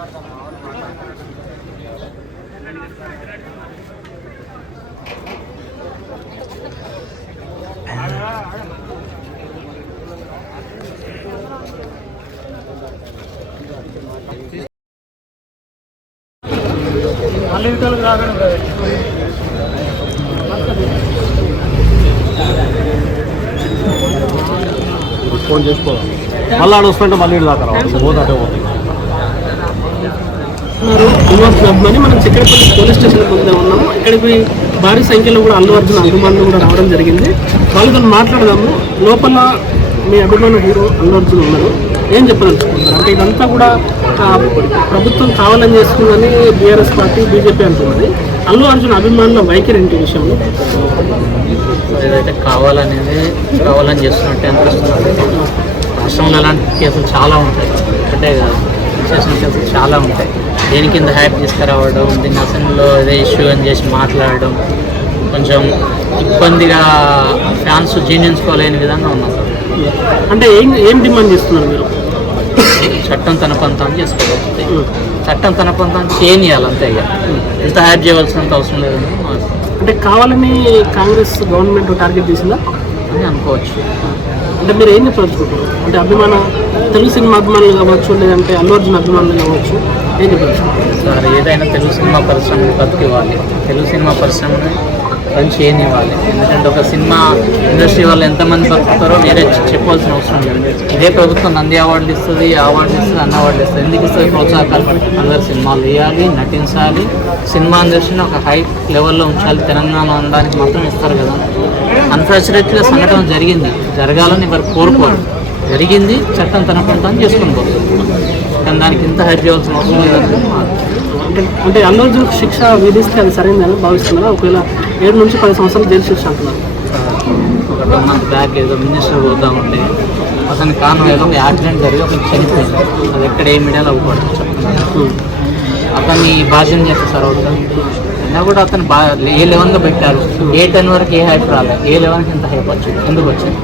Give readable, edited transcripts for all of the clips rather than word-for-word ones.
Phone చేసుకోవాలి మళ్ళీ ఆడ వస్తుంటే మళ్ళీ దాకా పోతే అభిమాని మనం చక్కెరపల్లి పోలీస్ స్టేషన్ ముందే ఉన్నాము. ఇక్కడికి భారీ సంఖ్యలో కూడా అల్లు అర్జున్ అభిమానులు కూడా రావడం జరిగింది. వాళ్ళతో మాట్లాడదాము. లోపల మీ అభిమాన హీరో అల్లు అర్జున్ ఉన్నారు, ఏం చెప్పదలుచుకుంటారు? అంటే ఇదంతా కూడా ప్రభుత్వం కావాలని చేస్తుందని బీఆర్ఎస్ పార్టీ బీజేపీ అంటున్నది. అల్లు అర్జున్ అభిమానుల వైఖరి ఏంటి విషయంలో? ఏదైతే కావాలని చేస్తున్నట్టే అనిపిస్తున్నది. రాష్ట్రంలో అలాంటి కేసులు చాలా ఉంటాయి, ఒకటే కాదు, చేసిన కేసులు చాలా ఉంటాయి. దేని కింద హ్యాక్ తీసుకురావడం, దీన్ని అసెంబ్లీలో ఇదే ఇష్యూ అని చేసి మాట్లాడడం కొంచెం ఇబ్బందిగా ఫ్యాన్స్ జీర్ణించుకోలేని విధంగా ఉన్నాం సార్. అంటే ఏం డిమాండ్ చేస్తున్నారు మీరు? చట్టం తన పంతాన్ని చేసుకోవాలి, చట్టం తన పంతాన్ని చేయనియాలి అంతే. ఇక ఎంత హ్యాక్ చేయవలసినంత అవసరం లేదని. అంటే కావాలని కాంగ్రెస్ గవర్నమెంట్ టార్గెట్ చేసిందా అని అనుకోవచ్చు. అంటే మీరు ఏం చెప్పదలుచుకుంటారు? అంటే తెలుగు సినిమా అభిమానులు కావచ్చు, లేదంటే అల్లు అర్జున్ అభిమానులు కావచ్చు, ఏం చెప్పదలుచుకుంటారు? సార్ ఏదైనా తెలుగు సినిమా పరిశ్రమని బతికివ్వాలి, తెలుగు సినిమా పరిశ్రమని పని చేయనివ్వాలి. ఎందుకంటే ఒక సినిమా ఇండస్ట్రీ వాళ్ళు ఎంతమంది బతుకుతారో వేరే చెప్పాల్సిన అవసరం లేదు. ఇదే ప్రభుత్వం నంది అవార్డులు ఇస్తుంది, అవార్డులు ఇస్తుంది, అన్ని అవార్డులు ఇస్తుంది. ఎందుకు ఇస్తుంది? ప్రోత్సాహకాలు. అందరు సినిమాలు వేయాలి, నటించాలి, సినిమా ఇండస్ట్రీని ఒక హై లెవెల్లో ఉంచాలి, తెలంగాణ అనడానికి మాత్రం ఇస్తారు కదా. అన్ఫార్చునేట్గా సంఘటన జరిగింది, జరగాలని ఎవరు కోరుకోరు. జరిగింది, చట్టం తన పంతాన్ని చేసుకుని పోతుంది. కానీ దానికి ఇంత హైప్ చేయాల్సిన అవసరం లేదని. అంటే అల్లు అర్జున్ శిక్ష విధిస్తే అది సరైనదని భావిస్తున్నారా? ఒకవేళ 7 నుంచి 10 సంవత్సరాలు జైలు శిక్ష అంటున్నారు. ఒక 1 month బ్యాక్ ఏదో మినిస్టర్ పోదామంటే అతని కారణం ఏదో ఒక యాక్సిడెంట్ జరిగి ఒక చనిపోయింది. అది ఎక్కడ ఏ మీడియాలో అవ్వకూడదు చెప్తున్నారు. అతన్ని భాష్యం చేస్తారు సార్. అయినా కూడా అతను ఏ లెవెల్గా పెట్టారు. ఏ 10 వరకు ఏ హైప్ రాలేదు, ఏ లెవెల్కి ఇంత హైప్ వచ్చింది, ఎందుకు వచ్చింది?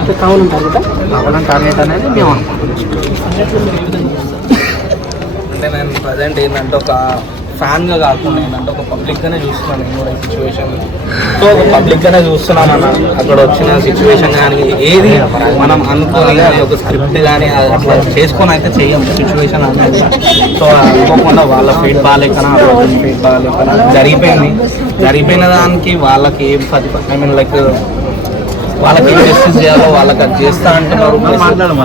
అంటే కావాలని టార్గెట్ అనేది మేము అనుకుంటున్నాం. అంటే నేను ప్రజెంట్ ఏంటంటే ఒక ఫ్యాన్గా కాకుండా ఏంటంటే ఒక పబ్లిక్గానే చూస్తున్నాను నేను కూడా ఈ సిచ్యువేషన్. సో ఒక పబ్లిక్గానే చూస్తున్నామన్న అక్కడ వచ్చిన సిచ్యువేషన్ కానీ ఏది మనం అనుకోని కానీ ఒక స్క్రిప్ట్ కానీ అట్లా చేసుకొని అయితే చెయ్యం సిచ్యువేషన్ అనేది. సో అనుకోకుండా వాళ్ళ ఫీడ్ బాగాలేకనా ఫీడ్ బాగాలేకనా జరిగిపోయిన దానికి వాళ్ళకి ఏం ఐ మీన్ లైక్ వాళ్ళకి ఏం జస్టిస్ చేయాలో వాళ్ళకి అది చేస్తా అంటున్నారు.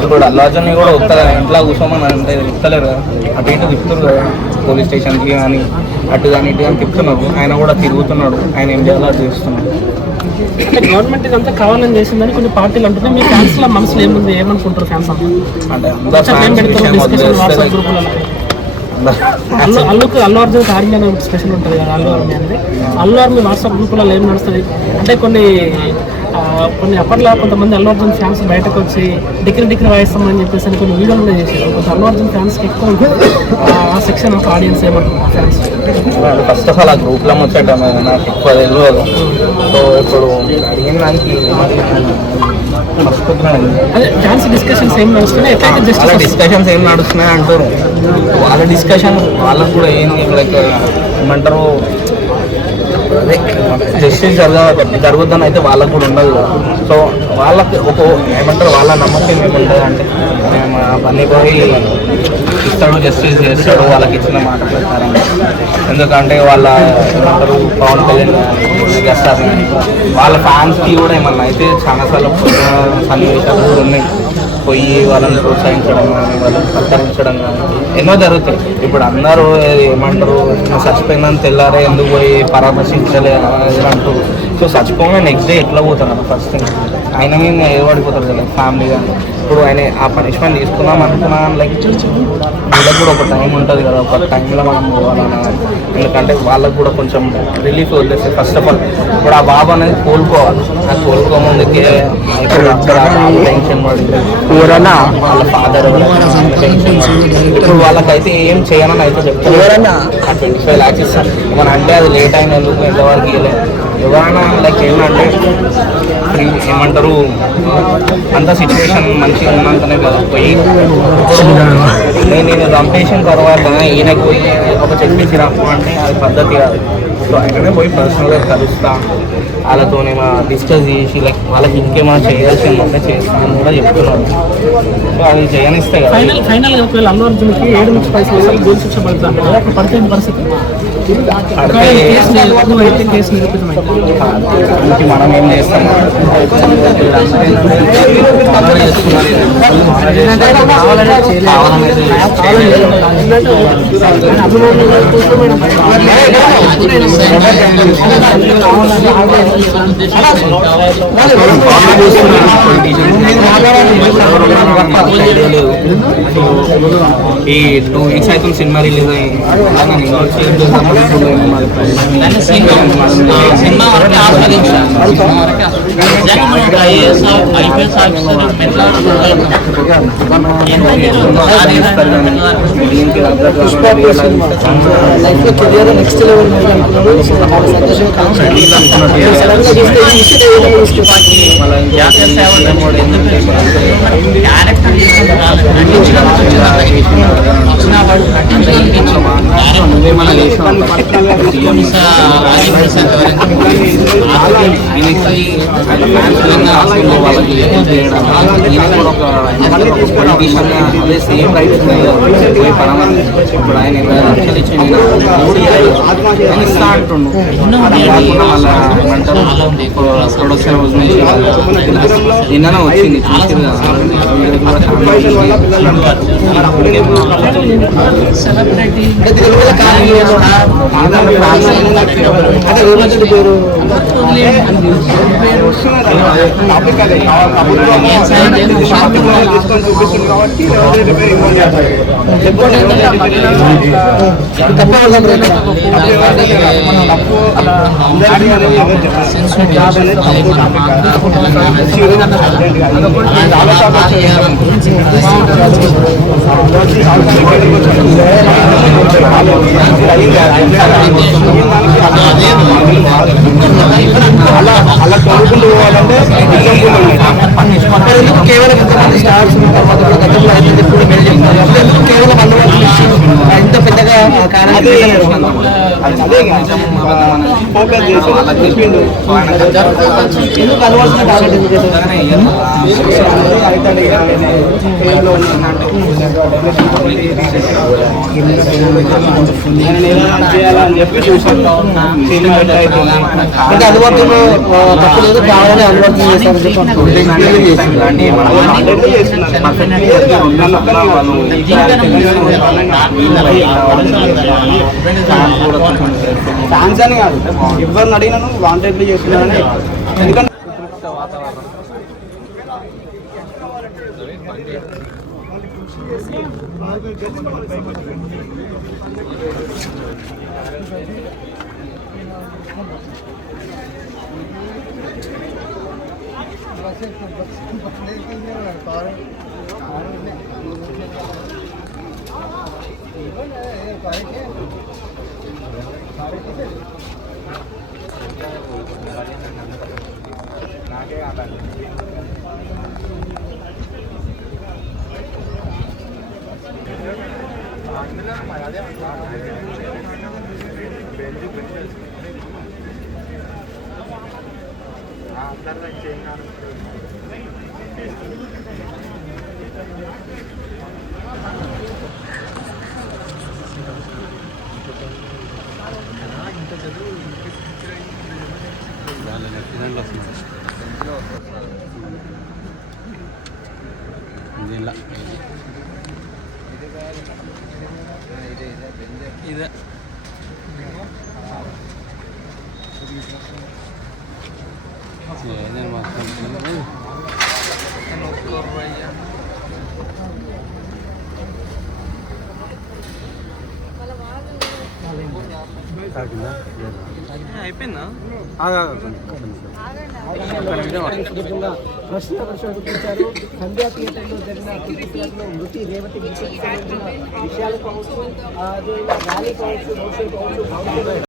ఇప్పుడు అల్లు అర్జున్ని కూడా వస్తారు ఇంట్లో కూర్చోమని అంటే తిప్పుతలేరు కదా, అటు ఇటు తిప్పుతారు కదా, పోలీస్ స్టేషన్కి కానీ అటు కానీ ఇటు కానీ తిప్పుతున్నారు. ఆయన కూడా తిరుగుతున్నాడు, ఆయన ఏం చేయాలో అది చేస్తున్నాడు. అంటే గవర్నమెంట్ ఇదంతా కావాలని చేసిందని కొన్ని పార్టీలు అంటున్నాయి. మీ ఫ్యాన్స్లో మనసులో ఏముంది, ఏమనుకుంటారు ఫ్యాన్స్? అంటే అల్లు అర్జున్ ఆర్మీ అనే స్పెషల్ ఉంటుంది కదా, అల్లు ఆర్మీ అనేది. అల్లు ఆర్మీ వాట్సాప్ గ్రూపులలో ఏం నడుస్తుంది అంటే కొన్ని అప్పట్లో కొంతమంది అల్లు అర్జున్ ఫ్యాన్స్ బయటకు వచ్చి డిగ్రీ వాయిస్తామని చెప్పేసి అని కొన్ని వీడియోలు కూడా చేశారు. కొంచెం అల్లు అర్జున్ ఫ్యాన్స్కి ఎక్కువ ఉంటుంది ఆ సెక్షన్ ఆఫ్ ఆడియన్స్. ఏమంటున్నారు ఫ్యాన్స్? ఫస్ట్ ఆఫ్ ఆల్ ఆ గ్రూప్లో వచ్చాట నాకు ఎక్కువ తెలియదు. సో ఇప్పుడు అడిగిన దానికి అదే ఫ్యాన్స్ డిస్కషన్స్ ఏం నడుస్తున్నాయి, ఎట్లయితే డిస్కషన్స్ ఏం నడుస్తున్నాయి అంటారు. వాళ్ళ డిస్కషన్ వాళ్ళకు కూడా ఏంది లైక్ ఏమంటారు, అదే జస్టిస్ జరుగుద్దని అయితే వాళ్ళకు కూడా ఉండదు కదా. సో వాళ్ళకి ఒక ఏమంటారు వాళ్ళ నమ్మకం ఏముంటుంది అంటే అన్నీ పోయి ఇస్తాడు, జస్టిస్ చేస్తాడు వాళ్ళకి ఇచ్చిన మాట ప్రకారం. ఎందుకంటే వాళ్ళ ఏమంటారు పవన్ కళ్యాణ్ చేస్తారు, వాళ్ళ ఫ్యాన్స్కి కూడా ఏమన్నా అయితే చాలాసార్లు సన్నివేశాలు కూడా ఉన్నాయి. పోయి వాళ్ళని ప్రోత్సహించడం కానీ వాళ్ళని సత్కరించడం కానీ ఎన్నో జరుగుతాయి. ఇప్పుడు అందరూ ఏమంటారు చచ్చిపోయిందని తెల్లారే ఎందుకు పోయి పరామర్శించలే అంటారు. సో చచ్చిపోయిన నెక్స్ట్ డే ఎట్లా పోతారు? ఫస్ట్ థింగ్ ఆయన మీద ఏర్పడిపోతారు కదా ఫ్యామిలీ కానీ. ఇప్పుడు ఆయన ఆ పనిష్మెంట్ తీసుకుందాం అనుకున్నాను లైక్ వీళ్ళకి కూడా ఒక టైం ఉంటుంది కదా, ఒక టైంలో మనం పోవాలన్నా. ఎందుకంటే వాళ్ళకు కూడా కొంచెం రిలీఫ్ వదిలేస్తే ఫస్ట్ ఆఫ్ ఆల్ ఇప్పుడు ఆ బాబు అనేది కోలుకోవాలి. ఆ కోలుకోముందుకే టెన్షన్ పడి వాళ్ళ ఫాదర్ టెన్షన్. ఇప్పుడు వాళ్ళకైతే ఏం చేయనని అయితే చెప్తారు, ఎవరైనా ఆ 25 lakhs ఇస్తారు. మన అంటే అది లేట్ అయిన ఎందుకు ఎంతవరకు ఇవ్వలేదు. ఎవరైనా లైక్ ఏంటంటే ఏమంటారు అంత సిచ్యువేషన్ మంచిగా ఉన్నాకనే కదా పోయి నేను చంపేసిన తర్వాత ఈయనకు పోయి ఒక చెప్పేసి రాకు అంటే అది పద్ధతి కాదు. సో ఆయననే పోయి పర్సనల్గా కలుస్తా, వాళ్ళతో డిస్కస్ చేసి లైక్ వాళ్ళకి ఇంకేమైనా చేయాల్సింది ఉంటే చేస్తామని కూడా చెప్తున్నాను. సో అవి చేయనిస్తే కదా. ఫైనల్ ఒకవేళ అల్లు అర్జున్కి 7 నుంచి 10 సంవత్సరాలు జైలు శిక్ష పడుతుంది అప్పుడు పడితే పరిస్థితి కేసు నిరూపితమైంది. మనం ఏం చేస్తాం ఈ 2 weeks అవుతుంది సినిమా రిలీజ్ అయ్యి. సినిమా వరకు ఆస్వాదించాను. IAS IPS officer next level జాతీయ సేవ క్యారెక్టర్ అదే సేమ్ రైట్స్ పోయి పరామర్శించి ఇప్పుడు ఆయన 20 లక్షలు ఇచ్చి నేను 3 ఇస్తా అంటున్నాను. ప్రొడక్షన్ హౌస్ నుంచి నిన్న వచ్చింది చూసారు కదా. సెలబ్రిటీ అలా కొనుక్కుంటూ పోవాలంటే కేవలం ఇంతమంది స్టార్స్ కేవలం ఇంత పెద్దగా ఫోకస్ చేసి ఎందుకు అలవాల్సిన టార్గెట్ చేయాలని చెప్పి చూసాను. అంటే అనువర్తనం తప్పలేదు, కావాలని అనువర్తనం చేస్తారని ఫ్యాన్స్ అని కాదు, ఎవరిని అడిగినాను వాంటెడ్లీ చేస్తున్నారని. ఎందుకంటే ఇదే అయిపోయిందా? ప్రశ్న గుర్తించారు. సంధ్యా థియేటర్లో జరిగిన మృతి రేవతి విషయాలు కావచ్చు, ర్యాలీ కావచ్చు,